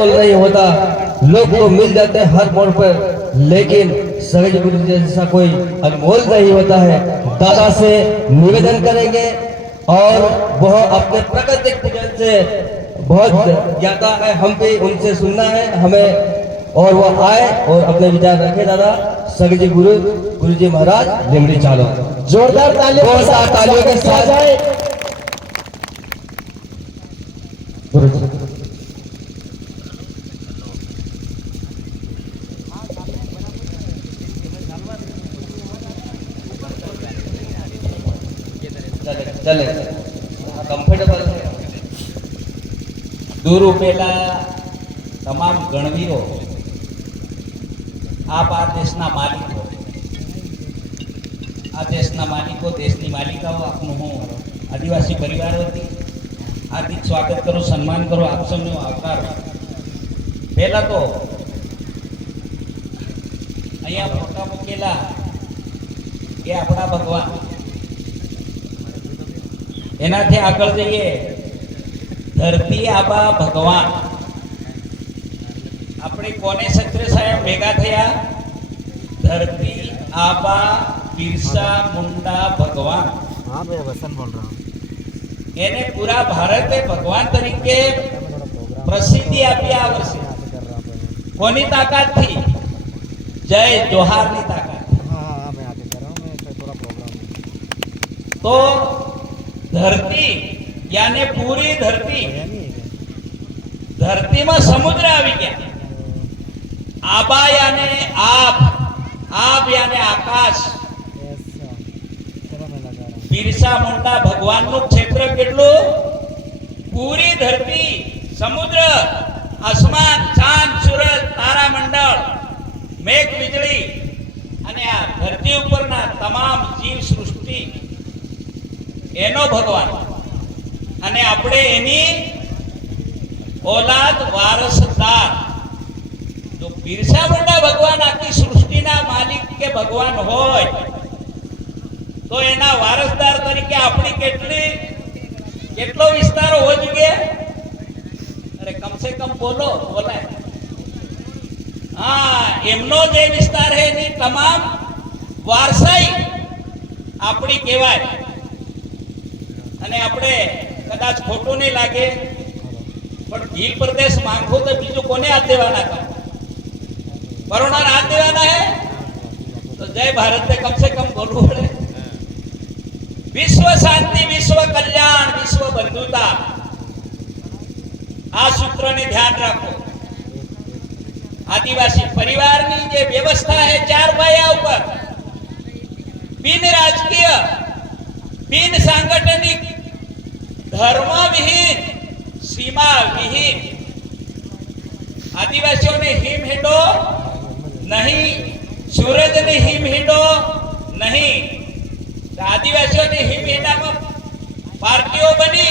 अनमोल नहीं होता। लोग तो मिल जाते हैं हर मोड़ पर, लेकिन सगज गुरु जैसा कोई अनमोल नहीं होता है। दादा से निवेदन करेंगे और वह अपने प्राकृतिक पूजन से बहुत ज्यादा है, हम भी उनसे सुनना है हमें, और वो आए और अपने विचार रखे। दादा सगजी गुरु जी महाराज लिमड़ी चालो। जोरदार तालियों के साथ जाए। गुरु जी चले कम्फर्टेबल है। દૂર ઉભેલા તમામ ગણવીરો, આપ આ દેશના માલિકો, આ દેશના માલિકો, દેશની માલિકાઓ, આપનું હું આદિવાસી પરિવાર વતી હાર્દિક સ્વાગત કરું, સન્માન કરું, આપ સૌનો આવકાર. પહેલા તો અહીંયા ફોટા મૂકેલા એ આપણા ભગવાન, એનાથી આગળ જઈએ ધરતી આબા ભગવાન. આપણે કોને ક્ષત્રિય સાહેબ ભેગા થયા? धरती आबा बिरसा मुंडा भगवान. हाँ मैं वसन बोल रहा हूँ. એને પૂરા ભારતે ભગવાન તરીકે પ્રસિદ્ધિ આપી આ વર્ષે. કોની તાકાતથી? જય જોહારની તાકાત. हाँ मैं आगे कर रहा हूँ. मैं थोड़ा प्रोग्राम है. तो धरती यानी पूरी धरती, धरती में समुद्र આવી ગયા. आबा यानी आप, आप यानी आकाश. बिरसा मुंडा भगवान નું ક્ષેત્ર કેટલું? પૂરી ધરતી, સમુદ્ર, આસમાન, ચાંદ, સૂરજ, તારામંડળ, મેઘ વીજળી અને આ ધરતી ઉપરના તમામ જીવ સૃષ્ટિ એનો ભગવાન. અને આપણે એની औलाद वारसदार. जो बिरसा मुंडा भगवान आखी सृष्टिना मालिक के भगवान होय तो एना वारसदार तरीके अपनी કેટલો વિસ્તાર હોવો જોઈએ? અરે કમ સે કમ બોલો, બોલાય. હા, એમનો જે વિસ્તાર છે એની તમામ વારસાઈ આપણી કહેવાય. અને આપણે કદાચ ખોટું નહીં લાગે પણ ભીલ પ્રદેશ માંગો તો બીજું કોને હાથ દેવાના હતા? બરોડા હાથ દેવાના હે તો જય ભારત ને કમ સે કમ બોલવું પડે. विश्व शांति, विश्व कल्याण, विश्व बंधुता, आ सूत्र ने ध्यान रखो. आदिवासी परिवार की जे व्यवस्था है चार पाया ऊपर, बिन राजकीय, बिन सांगठनिक, धर्म विहीन, सीमा विहीन. आदिवासियों ने हिम हिंडो नहीं, सूरज ने हिम हिंडो नहीं. आदिवासियों ने हिम हिंडा में पार्टियों बनी.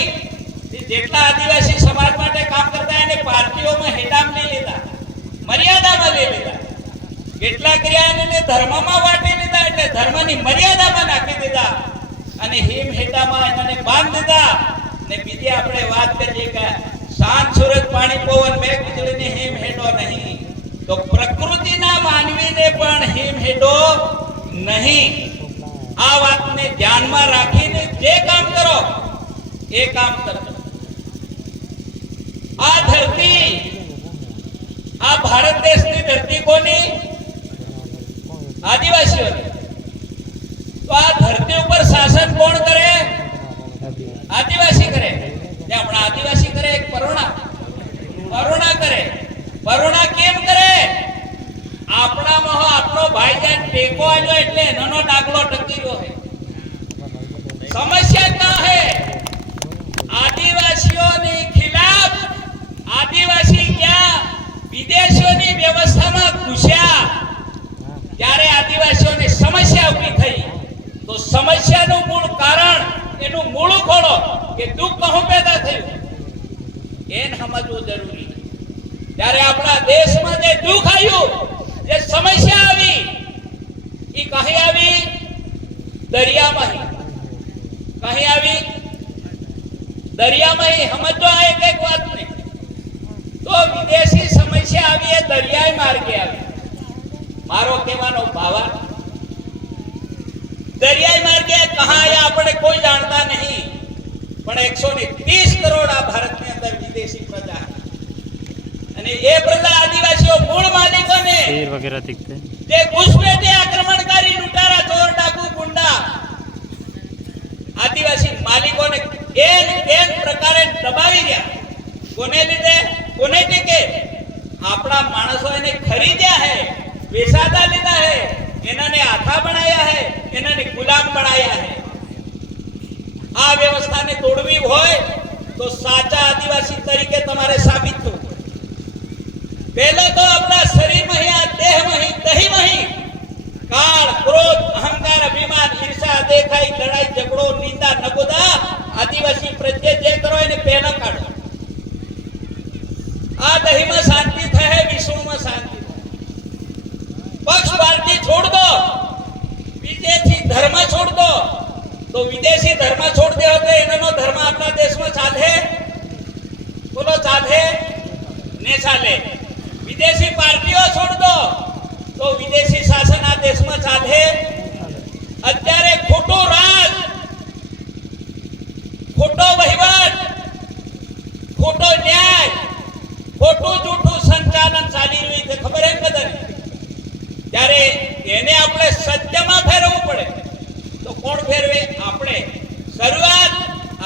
जेटला आदिवासी समाज माटे काम करता है ने पार्टियों में हिंडा में ले लेता, मर्यादा में ले लेता. કેટલા કર્યા ને ધર્મમાં વાટી લીધા એટલે ધર્મની મર્યાદામાં નાખી દીધા અને હિમ હેટામાં એને બાંધ દીધા. ને બીજી આપણે વાત કરીએ કે શાંત સૂરજ પાણી પવન મેઘ વીજળીને હિમ હેડો નહીં તો પ્રકૃતિના માનવીને પણ હિમ હેડો નહીં. આ વાતને ધ્યાનમાં રાખીને જે કામ કરો એ કામ કરજો. આ ધરતી, આ ભારત દેશની ધરતી કોની? આદિવાસીઓની. તો આ ધરતી ઉપર શાસન કોણ કરે? આદિવાસી કરે. હમણાં આદિવાસી કરે એક પરોણા, પરોણા કરે. પરોણા કેમ કરે? આપણામાં આપણો ભાઈજાન ટેકો આવ્યો એટલે એનો ડાગલો ટકી રહ્યો છે. સમસ્યા क्या है? आदिवासियों खिलाफ आदिवासी क्या विदेशियों की व्यवस्था में घुस्या ત્યારે આદિવાસીઓને સમસ્યા ઊભી થઈ. તો સમસ્યાનું મૂળ કારણ, એનું મૂળ ખોળો કે દુઃખ કહું પેદા થયું એને સમજવું જરૂરી. ત્યારે આપણા દેશમાં જે દુઃખ આવ્યું, જે સમસ્યા આવી, એ કહી આવી? દરિયામાં. કહી આવી? દરિયામાં. સમજો એક એક વાત ને તો વિદેશી આવી એ દરિયાઈ માર્ગે આવી. મારો કહેવાનો ભાવાર્થ, દરિયાઈ માર્ગે કહાં આયા આપણે કોઈ જાણતા નહીં, પણ 130 કરોડ આ ભારતની અંદર વિદેશી પ્રજા, અને એ પ્રજા આદિવાસીઓ મૂળ માલિકોને शेर वगैरह दिखते हैं. જે ઘૂસપેઠી આક્રમણકારી લૂંટારા ચોર ડાકુ ગુંડા આદિવાસી માલિકોને કેન પ્રકારે દબાવી રહ્યા. કોને લીધે? કોને ટેકે? આપણા માણસો એને ખરીદ્યા હે, વેચાતા લીધા હે, એનાને આથા બનાયા હે, એનાને ગુલામ બનાયા હે. આ વ્યવસ્થાને તોડવી હોય તો સાચા આદિવાસી તરીકે તમારે સાબિત થવું. પહેલો તો આપણા શરીરમાં આ દેહમાં દહીંમાં કાળ, ક્રોધ, અહંકાર, અભિમાન, ઈર્ષા, દેખાઈ, લડાઈ, ઝઘડો, નિંદા, નબોદા આદિવાસી પ્રત્યે જે કરો એને પહેલા કાઢો. આ દહીંમાં શાંતિ થાય, વિશ્વમાં શાંતિ થાય. પક્ષ પાર્ટી છોડ દો, વિદેશી ધર્મ છોડ દો. તો વિદેશી ધર્મ છોડ દે તો એનો ધર્મ આપણા દેશમાં ચાલે? બોલો, ચાલે ને ચાલે? વિદેશી પાર્ટીઓ છોડ દો તો વિદેશી શાસન આ દેશમાં ચાલે? અત્યારે ખોટો રાજ, ખોટો વહીવટ, ખોટો ન્યાય, ખોટું જૂઠું સંચાલન ચાલી રહ્યું છે, ખબર એમ કદાચ. ત્યારે એને આપણે સત્યમાં ફેરવવું પડે. તો કોણ ફેરવે? આપણે. શરૂઆત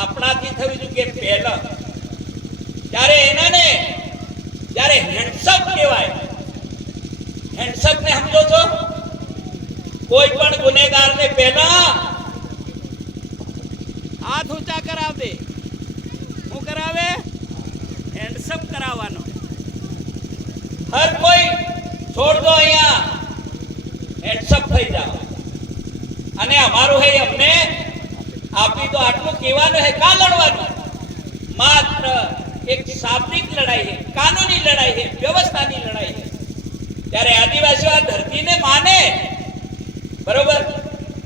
આપણાથી થવી જોઈએ પહેલા. ત્યારે એનાને જ્યારે હેન્ડસઅપ કહેવાય. હેન્ડસઅપ ને સમજો છો? કોઈ પણ ગુનેગારને પહેલા હાથ ઊંચા કરાવ દે. શું કરાવે? હેન્ડસઅપ કરાવવાનો. હર કોઈ છોડ દો, અહીંયા હેન્ડસઅપ થઈ જાઓ. અને અમારું હે અમને આપી તો આટલું કહેવાનું હે. કા લડવાનું? માત્ર એક શાબ્દિક લડાઈ છે, કાનૂની લડાઈ છે, વ્યવસ્થાની લડાઈ છે. ત્યારે આદિવાસીઓ આ ધરતીને માને, બરોબર?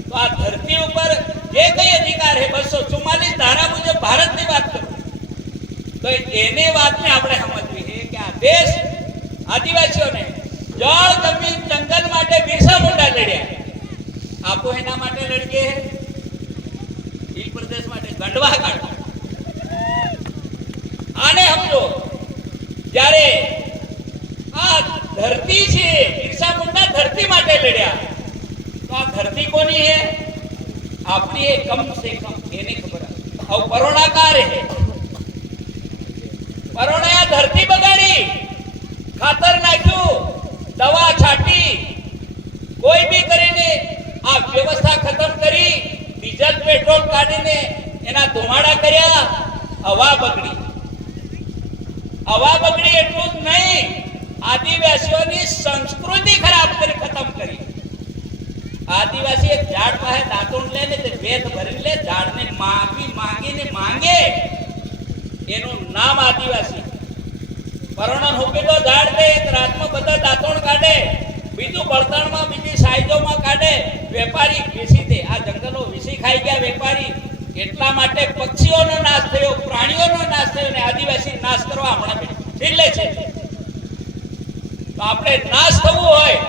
તો આ ધરતી ઉપર જે કઈ અધિકાર છે 244 ધારા મુજબ ભારતની વાત કરું તો એને વાતને આપણે સમજવી છે કે આ દેશ આદિવાસીઓને જળ, જમીન, જંગલ માટે બિરસા મુંડા લડ્યા. આપો એના માટે લડીએ, હિલ પ્રદેશ માટે ગંડવા કાઢો. આને સમજો. જ્યારે આ ધરતી છે, બિરસા મુંડા ધરતી માટે લડ્યા, તો આ ધરતી કોની છે? આપણી. એ કમ સે કમ એને ખબર. હવે પરોણાકાર છે, પરોણા ધરતી બગાડી, ખાતર નાખ્યું, દવા છાટી, કોઈ બી કરીને આ વ્યવસ્થા ખતમ કરી, ડીઝલ પેટ્રોલ કાઢીને એના ધુમાડા કર્યા, હવા બગડી. હવા બગડી એટલું જ નહીં, આદિવાસીઓની સંસ્કૃતિ ખરાબ કરી, ખતમ કરી. આદિવાસી એક ઝાડ પાસે દાંતણ લે ને તે વેત ભરી લે, ઝાડને માંગીને માંગે, એનું નામ આદિવાસી. પરણન હુકેલો ઝાડ દે, એક રાતમાં બધા દાંતણ કાઢે, બીજું બળતણમાં, બીજી સાઈઝોમાં કાઢે, વેપારી વેચી દે. આ જંગલો વિસી ખાઈ ગયા વેપારી. એટલા માટે પક્ષીઓનો નાશ થયો, પ્રાણીઓનો નાશ થયો, ને આદિવાસી નાશ કરવા હમણાં છેલ્લે છે. તો આપણે નાશ થવું હોય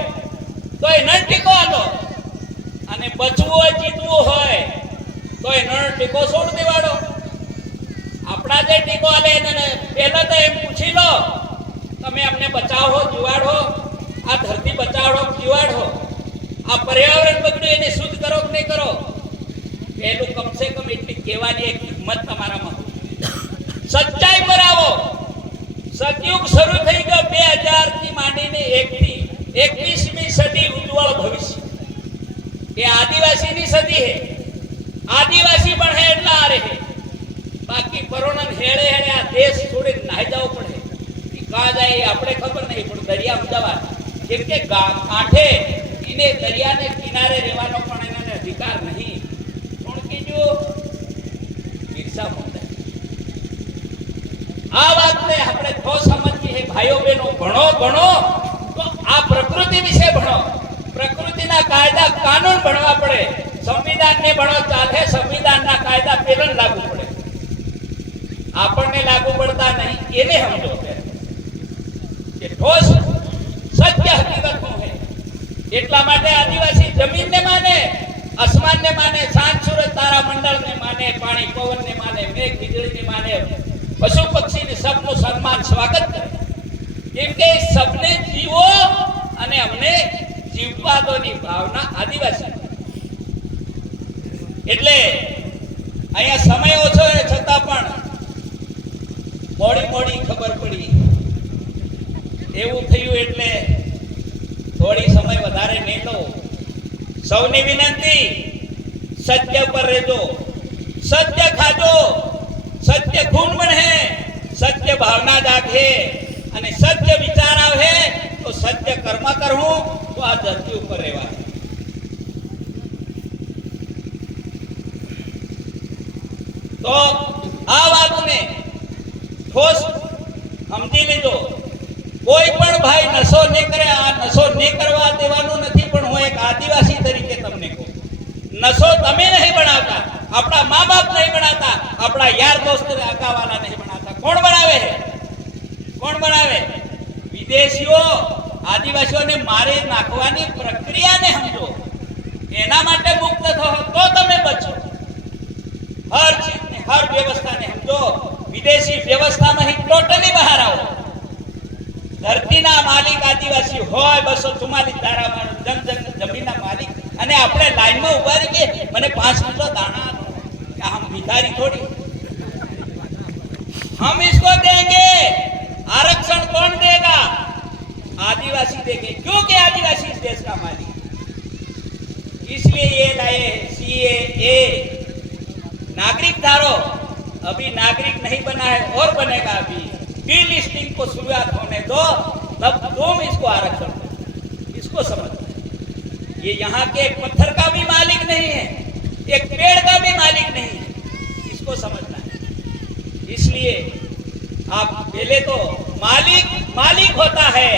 તો એ ન ટીકો આલો, અને બચવું હોય, જીતવું હોય તો એ ન ટીકો છોડ દેવાડો. આપણા જે ટીકો આલે એને પહેલા તો એમ પૂછી લો, તમે અમને બચાવો, જીવાડો, આ ધરતી બચાવડો, જીવાડો, આ પર્યાવરણ બગડ્યું એને શુદ્ધ કરો કે નહીં કરો. પહેલું કમસે કમ એટલી કહેવાની એક હિંમત તમારામાં. સચ્ચાઈ પર આવો. સતયુગ શરૂ થઈ ગયો 2000 થી માંડીને 21મી સદી ઉજ્જવળ ભવિષ્ય. એ આદિવાસીની સદી છે. આદિવાસી પણ હે એટલા આરે છે. બાકી પરોણન હેળે હેળે આ દેશ છોડીને નાહી જવું પડે. કાં જાય એ આપણે ખબર નહીં, પણ દરિયામાં જવા. જેમ કે કાંઠે એને દરિયાને કિનારે રહેવાનો પણ એને અધિકાર નહીં. કોણ કીધું? બિરસા મુંડા. આ વાતને આપણે તો સમજવી છે ભાઈઓ બહેનો. ભણો તો આ પ્રકૃતિ વિશે ભણો. પ્રકૃતિના કાયદા કાનૂન ભણવા પડે. સંવિધાનને ભણો ચાલે, સંવિધાનના કાયદા પેલા લાગુ પડે. આપણને લાગુ પડતા નહીં, એને સમજો કે ઠોસ સત્ય હકીકત શું છે. એટલા માટે આદિવાસી જમીનને માને, આસમાનને માને, ચાંદ સૂરજ તારા મંડળને માને, પાણી પવનને માને, મેઘ વીજળીને માને, પશુ પક્ષીને સબનું સન્માન સ્વાગત કરે. કેમ કે સબને જીવો અને અમને જીવવા દોની ભાવના આદિવાસી. એટલે અહીંયા સમય ઓછો છે છતાં પણ મોડી ખબર પડી એવું થયું. એટલે થોડી સમય વધારે નહીં લો. સૌની વિનંતી, સત્ય પર રહેજો, સત્ય ખાજો, સત્ય ખૂન બને, સત્ય ભાવના જાગે અને સત્ય વિચાર આવે તો સત્ય કર્મ કરવું તો આ ધરતી ઉપર રહેવા. તો આ વાતને ઠોસ સમજી લેજો. કોઈ પણ ભાઈ નશો નહીં કરે, આ નશો નહીં કરવા દેવાનું નથી. પણ હું એક આદિવાસી તરીકે તમને કહું, નશો તમે નહીં બનાવતા, આપણા મા બાપ નહીં બનાવતા, આપણા યાર દોસ્ત આકાવાલા નહીં બનાવતા. કોણ બનાવે? કોણ બનાવે? વિદેશીઓ. આદિવાસીઓને મારી નાખવાની પ્રક્રિયાને સમજો. એના માટે મુક્ત થો તો તમે બચો. હર ચીજને, હર વ્યવસ્થાને સમજો. વિદેશી વ્યવસ્થામાંથી ટોટલી બહાર આવો. ધરતીના માલિક આદિવાસી હોય, 244 ધારામાં જમીનના માલિક. અને આપણે લાઈનમાં ઉભા રહી કે મને 5 કિલો દાણા આપો, હમ ભિખારી થોડી, हम इसको देंगे. आरक्षण कौन देगा? आदिवासी देंगे, क्योंकि आदिवासी इस देश का मालिक. इसलिए ये लाए सीएए, नागरिक धारो. अभी नागरिक नहीं बना है और बनेगा. अभी डी लिस्टिंग को शुरुआत होने दो, तब तुम इसको आरक्षण दो. इसको समझो. ये यहाँ के एक पत्थर का भी मालिक नहीं है, एक पेड़ का भी मालिक नहीं है. इसको समझना है. इसलिए आप पहले तो मालिक होता है,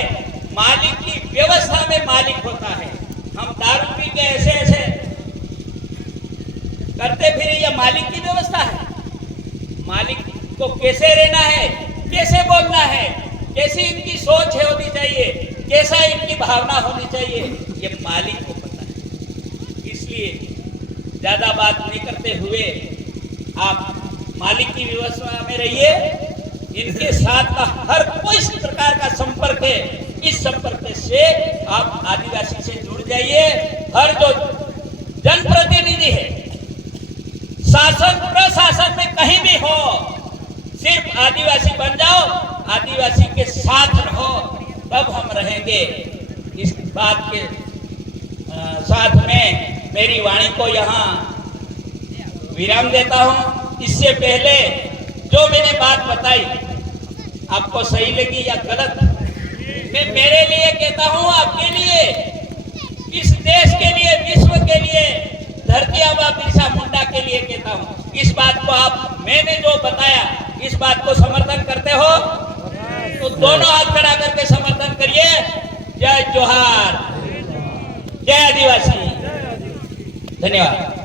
मालिक की व्यवस्था में मालिक होता है. हम दारू पी के ऐसे करते फिर ये मालिक की व्यवस्था है. मालिक को कैसे रहना है, कैसे बोलना है, कैसी इनकी सोच है होनी चाहिए, कैसा इनकी भावना होनी चाहिए, ये मालिक को पता है. इसलिए ज्यादा बात नहीं करते हुए आप मालिक की व्यवस्था में रहिए. इनके साथ का हर कोई प्रकार का संपर्क है, इस संपर्क से आप आदिवासी से जुड़ जाइए. हर जो जनप्रतिनिधि है, शासन प्रशासन में कहीं भी हो, सिर्फ आदिवासी बन जाओ, आदिवासी के साथ रहो, तब हम रहेंगे. इस बात के साथ में मेरी वाणी को यहाँ विराम देता हूँ. इससे पहले जो मैंने बात बताई आपको सही लगी या गलत, मैं मेरे लिए कहता हूँ, आपके लिए, इस देश के लिए, विश्व के लिए, धरती आबा बिरसा मुंडा के लिए कहता हूँ. इस बात को आप, मैंने जो बताया, इस बात को समर्थन करते हो तो दोनों हाथ खड़ा करके समर्थन करिए. जय जोहार, जय आदिवासी. धन्यवाद.